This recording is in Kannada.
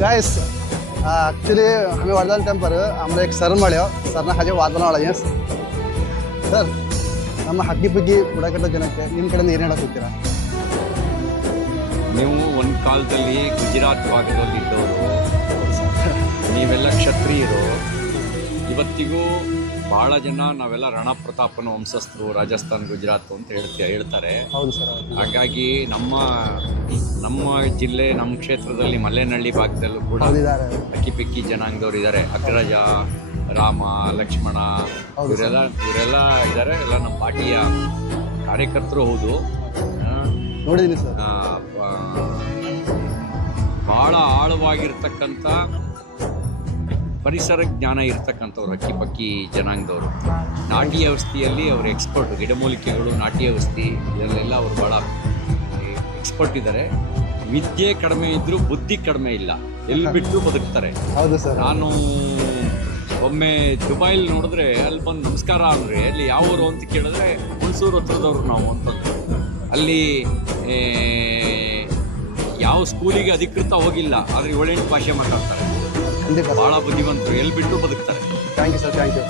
गाइस ॲक्च्युली आम्ही वडदान टेंपर आम्हाला एक सर मळ्यो सरना खाजे ವಾದನ ಎಸ್ ಸರ್ ನಮ್ಮ ಹಕ್ಕಿ ಪಗ್ಗಿ ಬುಡಕಟ್ಟ ಜನಕ್ಕೆ ನಿಮ್ಮ ಕಡೆಯಿಂದ ಏನು ಹೇಳಕ್ಕೆ ಹೋಗ್ತೀರಾ? ನೀವು ಒಂದು ಕಾಲದಲ್ಲಿ ಗುಜರಾತ್ ಭಾಗದಲ್ಲಿದ್ದವರು, ನೀವೆಲ್ಲ ಕ್ಷತ್ರಿಯರು. ಇವತ್ತಿಗೂ ಭಾಳ ಜನ ನಾವೆಲ್ಲ ರಣಪ್ರತಾಪನ ವಂಶಸ್ಥರು, ರಾಜಸ್ಥಾನ್, ಗುಜರಾತ್ ಅಂತ ಹೇಳ್ತಾರೆ. ಹೌದು ಸರ್. ಹಾಗಾಗಿ ನಮ್ಮ ಜಿಲ್ಲೆ, ನಮ್ಮ ಕ್ಷೇತ್ರದಲ್ಲಿ ಮಲ್ಲೇನಹಳ್ಳಿ ಭಾಗದಲ್ಲೂ ಕೂಡ ಅಕ್ಕಿ ಪಿಕ್ಕಿ ಜನಾಂಗದವ್ರು ಇದ್ದಾರೆ. ಅಗ್ರಜ, ರಾಮ, ಲಕ್ಷ್ಮಣ ಇವರೆಲ್ಲ ಇದ್ದಾರೆ. ಎಲ್ಲ ನಮ್ಮ ಪಾರ್ಟಿಯ ಕಾರ್ಯಕರ್ತರು ಹೌದು. ನೋಡಿದ್ದೀನಿ ಸರ್. ಭಾಳ ಆಳವಾಗಿರ್ತಕ್ಕಂಥ ಪರಿಸರ ಜ್ಞಾನ ಇರ್ತಕ್ಕಂಥವ್ರು ಅಕ್ಕಿ ಪಕ್ಕಿ ಜನಾಂಗದವರು. ನಾಟಿ ಔಷಧಿಯಲ್ಲಿ ಅವರು ಎಕ್ಸ್ಪರ್ಟ್. ಗಿಡಮೂಲಿಕೆಗಳು, ನಾಟಿ ಔಷಧಿ ಇದರಲ್ಲೆಲ್ಲ ಅವರು ಭಾಳ ಎಕ್ಸ್ಪರ್ಟ್ ಇದ್ದಾರೆ. ವಿದ್ಯೆ ಕಡಿಮೆ ಇದ್ದರೂ ಬುದ್ಧಿ ಕಡಿಮೆ ಇಲ್ಲ, ಎಲ್ಲಿ ಬಿಟ್ಟು ಬದುಕ್ತಾರೆ. ಹೌದು ಸರ್. ನಾನು ಒಮ್ಮೆ ದುಬೈಲಿ ನೋಡಿದ್ರೆ ಅಲ್ಲಿ ಬಂದು ನಮಸ್ಕಾರ ಅಂದರೆ ಅಲ್ಲಿ ಯಾವ ಊರು ಅಂತ ಕೇಳಿದ್ರೆ ಹುಣಸೂರು ಹತ್ರದವ್ರು ನಾವು ಅಂತಂದ್ರು. ಅಲ್ಲಿ ಯಾವ ಸ್ಕೂಲಿಗೆ ಅಧಿಕೃತ ಹೋಗಿಲ್ಲ, ಆದರೆ 7-8 ಭಾಷೆ ಮಾತಾಡ್ತಾರೆ. ಭಾಳ ಬುದ್ಧಿವಂತರು, ಎಲ್ಲಿ ಬಿಟ್ಟು ಬದುಕ್ತಾರೆ. Thank you sir, thank you.